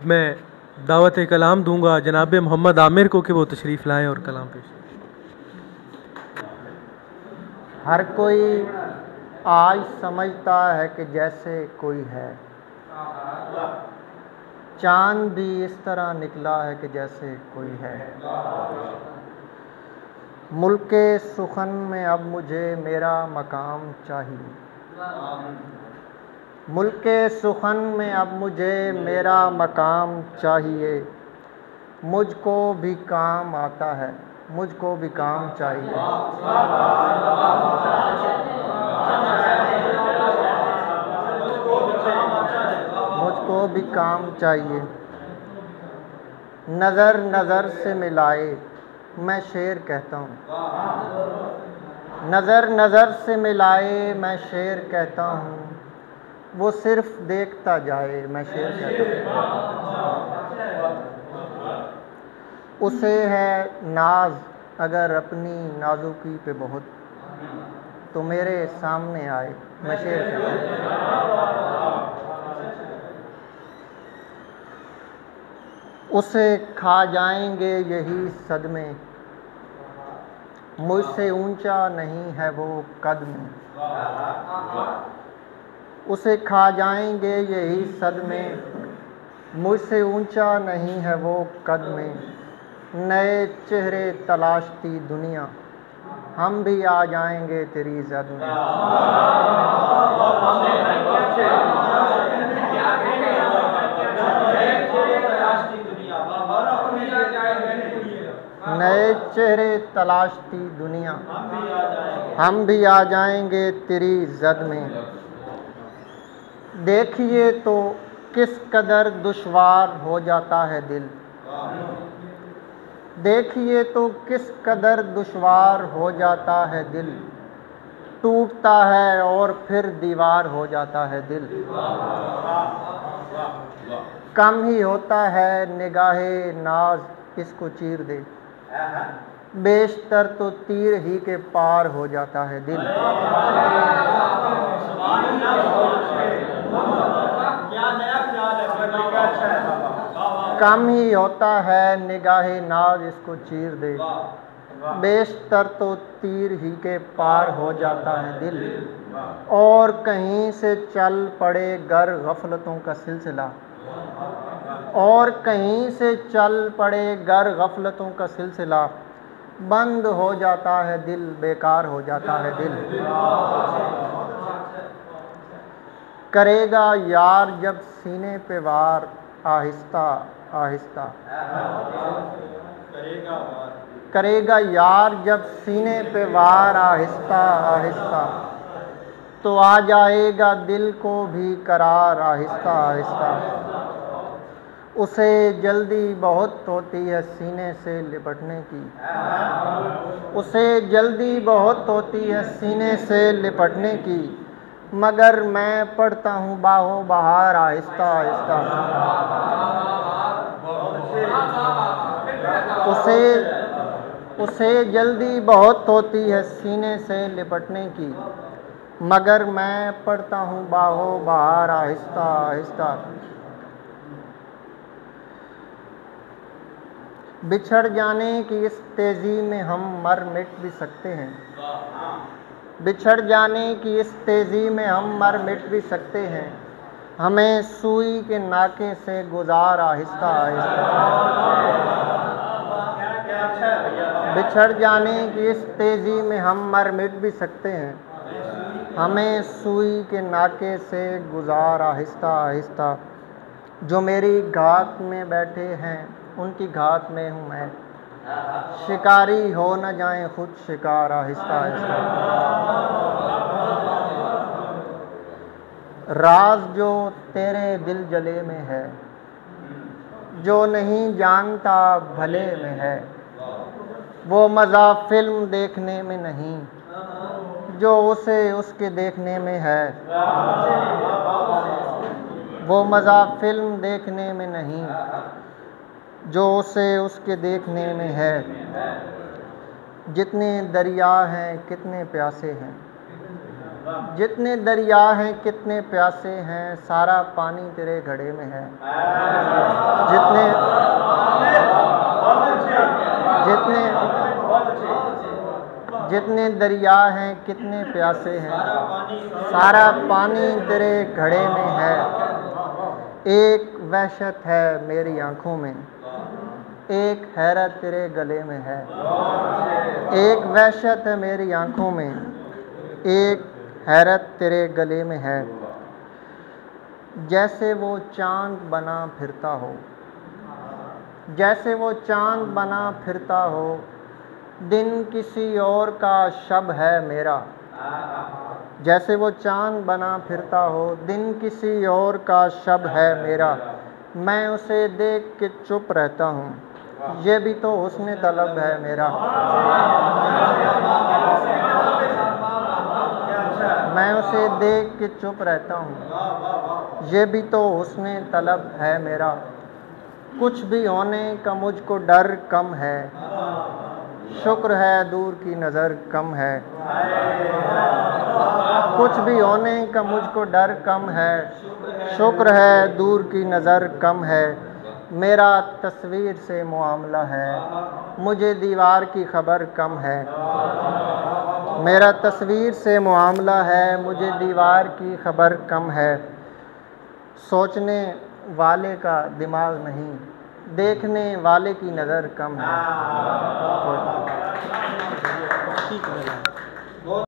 मैं दावत कलाम दूंगा जनाब मोहम्मद आमिर को कि वो तशरीफ़ लाएं और कलाम पेश। हर कोई आज समझता है कि जैसे कोई है, चांद भी इस तरह निकला है कि जैसे कोई है। मुल्के सुखन में अब मुझे मेरा मकाम चाहिए, मुल्के सुखन में अब मुझे मेरा मकाम चाहिए। मुझको भी काम आता है, मुझको भी काम चाहिए। मुझको भी काम चाहिए। नज़र नज़र से मिलाए मैं शेर कहता हूँ, नज़र नज़र से मिलाए मैं शेर कहता हूँ। वो सिर्फ देखता जाए मैं शेर कहता हूँ। उसे है नाज अगर अपनी नाजुकी पे बहुत, तो मेरे सामने आए मैं शेर कहता हूँ। उसे खा जाएंगे यही सदमे, मुझसे ऊंचा नहीं है वो कद में। उसे खा जाएंगे यही सदमे, मुझसे ऊंचा नहीं है वो कद में। नए चेहरे तलाशती दुनिया, हम भी आ जाएंगे तेरी जद में। नए चेहरे तलाशती दुनिया, हम भी आ जाएंगे तेरी जद में। देखिए तो किस कदर दुश्वार हो जाता है दिल, देखिए तो किस कदर दुश्वार हो जाता है दिल। टूटता है और फिर दीवार हो जाता है दिल। कम ही होता है निगाहे नाज इसको चीर दे, बेशतर तो तीर ही के पार हो जाता है दिल। कम ही होता है निगाहे नाज इसको चीर दे, बेशतर तो तीर ही के पार हो जाता है दिल। और कहीं से चल पड़े गर गफलतों का सिलसिला, और कहीं से चल पड़े गर गफलतों का सिलसिला। बंद हो जाता है दिल, बेकार हो जाता है दिल। करेगा यार जब सीने पे वार आहिस्ता आहिस्ता, करेगा यार जब सीने पे वार आहिस्ता आहिस्ता। तो आ जाएगा दिल को भी करार आहिस्ता आहिस्ता। उसे जल्दी बहुत होती है सीने से लिपटने की, उसे जल्दी बहुत होती है सीने से लिपटने की। मगर मैं पढ़ता हूँ बाहों बहार आहिस्ता आहिस्ता। उसे जल्दी बहुत होती है सीने से लिपटने की, मगर मैं पढ़ता हूँ बाहों बहार आहिस्ता आहिस्ता। बिछड़ जाने की इस तेज़ी में हम मर मिट भी सकते हैं, बिछड़ जाने की इस तेज़ी में हम मर मिट भी सकते हैं। हमें सुई के नाके से गुजार आहिस्ता आहिस्ता। बिछड़ जाने की इस तेज़ी में हम मर मिट भी सकते हैं। हमें सुई के नाके से गुजार आहिस्ता आहिस्ता। जो मेरी घात में बैठे हैं उनकी घात में हूँ मैं, शिकारी हो न जाएं खुद शिकार आहिस्ता आहिस्ता। राज जो तेरे दिल जले में है, जो नहीं जानता भले में है। वो मज़ा फिल्म देखने में नहीं, जो उसे उसके देखने में है। वो मज़ा फिल्म देखने में नहीं, जो उसे उसके देखने में है। जितने दरिया हैं कितने प्यासे हैं, जितने दरिया हैं कितने प्यासे हैं, सारा पानी तेरे घड़े में है। जितने जितने जितने दरिया हैं कितने प्यासे हैं, सारा पानी तेरे घड़े में है। एक वहशत है मेरी आंखों में, एक हैरत तेरे गले में है। एक वहशत है मेरी आंखों में, एक हैरत तेरे गले में है। जैसे वो चांद बना फिरता हो, जैसे वो चांद बना फिरता हो, दिन किसी और का शब है मेरा। जैसे वो चांद बना फिरता हो, दिन किसी और का शब है मेरा। मैं उसे देख के चुप रहता हूँ, ये भी तो हुस्न तलब है मेरा। मैं उसे देख के चुप रहता हूँ, ये भी तो हुस्न तलब है मेरा। कुछ भी होने का मुझको डर कम है, शुक्र है दूर की नज़र कम है। कुछ भी होने का मुझको डर कम है, शुक्र है दूर की नज़र कम है। मेरा तस्वीर से मुआमला है, मुझे दीवार की खबर कम है। मेरा तस्वीर से मुआमला है, मुझे दीवार की खबर कम है। सोचने वाले का दिमाग नहीं, देखने वाले की नज़र कम है। ठीक है।